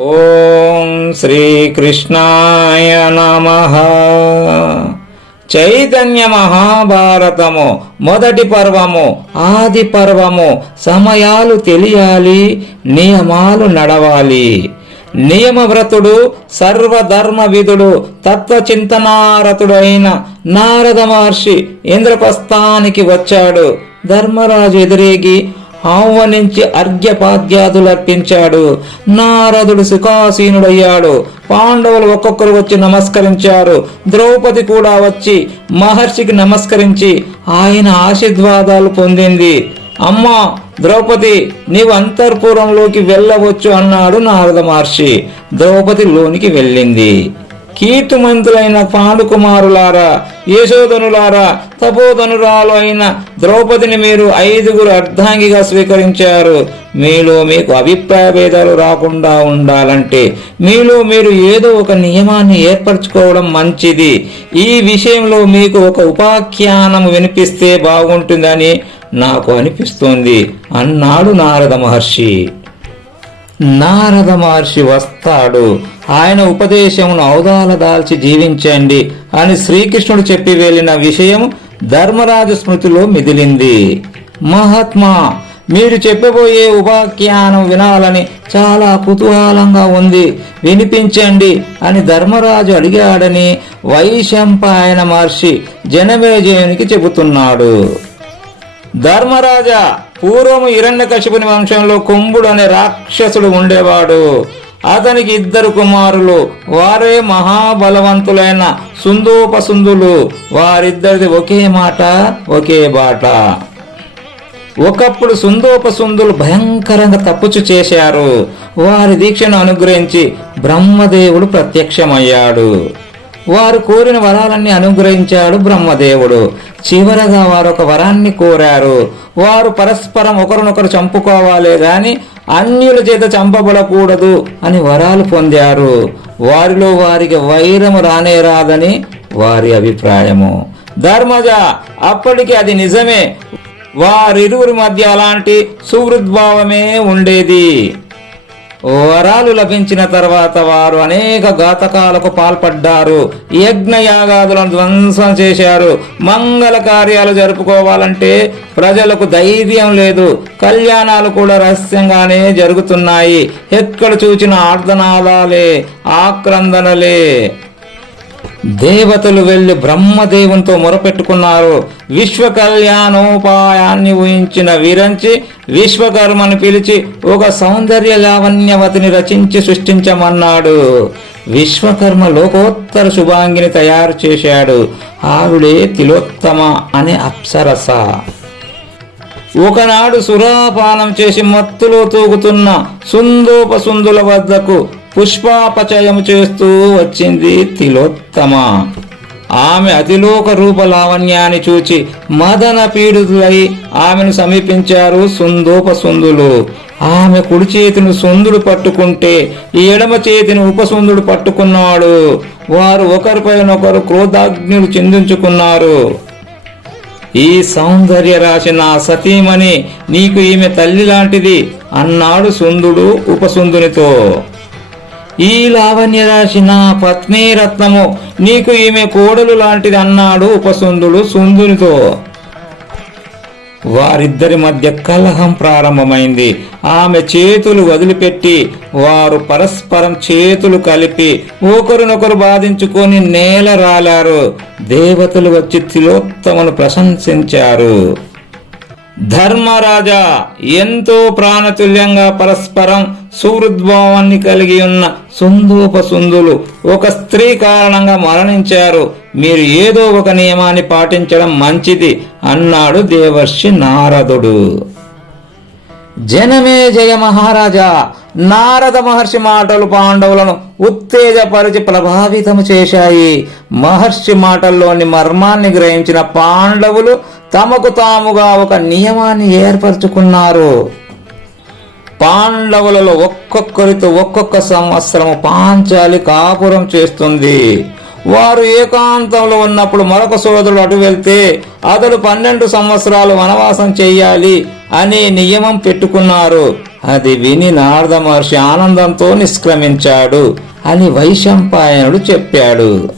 ఓం శ్రీకృష్ణాయ నమః. చైతన్య మహాభారతము మొదటి పర్వము, ఆది పర్వము. సమయాలు తెలియాలి, నియమాలు నడవాలి. నియమవ్రతుడు, సర్వధర్మ విధుడు, తత్వచింతనారతుడు అయిన నారద మహర్షి ఇంద్రప్రస్థానికి వచ్చాడు. ధర్మరాజు ఎదురేగి ఆహ్వానించి అర్ఘ్యపాద్యాదులర్పించాడు. నారదుడు సుఖాసీనుడయ్యాడు. పాండవులు ఒక్కొక్కరు వచ్చి నమస్కరించారు. ద్రౌపది కూడా వచ్చి మహర్షికి నమస్కరించి ఆయన ఆశీర్వాదాలు పొందింది. అమ్మా ద్రౌపది, నీవు అంతఃపురంలోకి వెళ్ళవచ్చు అన్నాడు నారద మహర్షి. ద్రౌపది లోనికి వెళ్ళింది. కీర్తిమంతులైన పాండుకుమారులారా, యశోధనులారా, తపోధనురాలు అయిన ద్రౌపదిని మీరు 5 అర్ధాంగిగా స్వీకరించారు. మీలో మీకు అభిప్రాయ భేదాలు రాకుండా ఉండాలంటే మీలో మీరు ఏదో ఒక నియమాన్ని ఏర్పరచుకోవడం మంచిది. ఈ విషయంలో మీకు ఒక ఉపాఖ్యానం వినిపిస్తే బాగుంటుందని నాకు అనిపిస్తోంది అన్నాడు నారద మహర్షి. నారద మహర్షి వస్తాడు. ఆయన ఉపదేశమును ఔదాల దాల్చి జీవించండి అని శ్రీకృష్ణుడు చెప్పి వెళ్ళిన విషయం ధర్మరాజు స్మృతిలో మిదిలింది. మహాత్మా, మీరు చెప్పబోయే ఉపాఖ్యానం వినాలని చాలా కుతూహలంగా ఉంది, వినిపించండి అని ధర్మరాజు అడిగాడని వైశంపాయన మహర్షి జనమేజయునికి చెబుతున్నాడు. ధర్మరాజా, పూర్వము హిరణ్యకశిపుని వంశంలో కుంభుడు అనే రాక్షసుడు ఉండేవాడు. అతనికి 2 కుమారులు. వారే మహాబలవంతులైన సుందోపసుందులు. వారిద్దరిది ఒకే మాట, ఒకే బాట. ఒకప్పుడు సుందోపసుందులు భయంకరంగా తప్పుచు చేశారు. వారి దీక్షను అనుగ్రహించి బ్రహ్మదేవుడు ప్రత్యక్షమయ్యాడు. వారు కోరిన వరాలన్నీ అనుగ్రహించాడు బ్రహ్మదేవుడు. చివరగా వారు ఒక వరాన్ని కోరారు. వారు పరస్పరం ఒకరినొకరు చంపుకోవాలే గాని అన్యుల చేత చంపబడకూడదు అని వరాలు పొందారు. వారిలో వారికి వైరము రానే రాదని వారి అభిప్రాయము. ధర్మజ, అప్పటికి అది నిజమే. వారిరువురి మధ్య అలాంటి సుహృద్భావమే ఉండేది. వరాలు లభించిన తర్వాత వారు అనేక ఘాతకాలకు పాల్పడ్డారు. యజ్ఞయాగాదులను ధ్వంసం చేశారు. మంగళ కార్యాలు జరుపుకోవాలంటే ప్రజలకు ధైర్యం లేదు. కళ్యాణాలు కూడా రహస్యంగానే జరుగుతున్నాయి. ఎక్కడ చూచిన ఆర్తనాదాలే, ఆక్రందనలే. దేవతలు వెళ్లి బ్రహ్మదేవునితో మొరపెట్టుకున్నారు. విశ్వ కళ్యాణోపాయాన్ని ఊహించిన విరంచి విశ్వకర్మను పిలిచి ఒక సౌందర్య లావణ్యవతిని రచించి సృష్టించమన్నాడు. విశ్వకర్మ లోకోత్తర శుభాంగిని తయారు చేశాడు. ఆవిడే తిలోత్తమ అనే అప్సరస. ఒకనాడు సురాపానం చేసి మత్తులో తూగుతున్న సుందోపసుందుల వద్దకు పుష్పాపచయము చేస్తూ వచ్చింది తిలోత్తమ. ఆమె అతిలోక రూప లావణ్యాన్ని చూచి మదన పీడితులై ఆమెను సమీపించారు సుందోపసుందులు. ఆమె కుడి చేతిని సుందుడు పట్టుకుంటే ఎడమ చేతిని ఉపసుందుడు పట్టుకున్నాడు. వారు ఒకరిపైనొకరు క్రోధాగ్నులు చిందించుకున్నారు. ఈ సౌందర్య రాశి నా సతీమణి, నీకు ఈమె తల్లి లాంటిది అన్నాడు సుందుడు ఉపసుందునితో. ఈ లావణ్య రాశి నా పత్ని రత్నము, నీకు ఈమె కోడలు లాంటిది అన్నాడు ఉపసుందుడు సుందునితో. వారిద్దరి మధ్య కలహం ప్రారంభమైంది. ఆమె చేతులు వదిలిపెట్టి వారు పరస్పరం చేతులు కలిపి ఒకరినొకరు బాధించుకొని నేల రాలారు. దేవతలు వచ్చి తిలోత్తమను ప్రశంసించారు. ధర్మరాజా, ఎంతో ప్రాణతుల్యంగా పరస్పరం సుహృద్భావాన్ని కలిగి ఉన్న సుందోపసుందులు ఒక స్త్రీ కారణంగా మరణించారు. మీరు ఏదో ఒక నియమాన్ని పాటించడం మంచిది అన్నాడు దేవర్షి నారదుడు. జనమేజయ మహారాజా, నారద మహర్షి మాటలు పాండవులను ఉత్తేజపరిచి ప్రభావితము చేశాయి. మహర్షి మాటల్లోని మర్మాన్ని గ్రహించిన పాండవులు తమకు తాముగా ఒక నియమాన్ని ఏర్పరచుకున్నారు. పాండవులలో ఒక్కొక్కరితో ఒక్కొక్క సంవత్సరము పాంచాలి కాపురం చేస్తుంది. వారు ఏకాంతంలో ఉన్నప్పుడు మరొక సోదరుడు అటు వెళ్తే అతడు 12 సంవత్సరాలు వనవాసం చెయ్యాలి అనే నియమం పెట్టుకున్నారు. అది విని నారద మహర్షి ఆనందంతో నిష్క్రమించాడు అని వైశంపాయనుడు చెప్పాడు.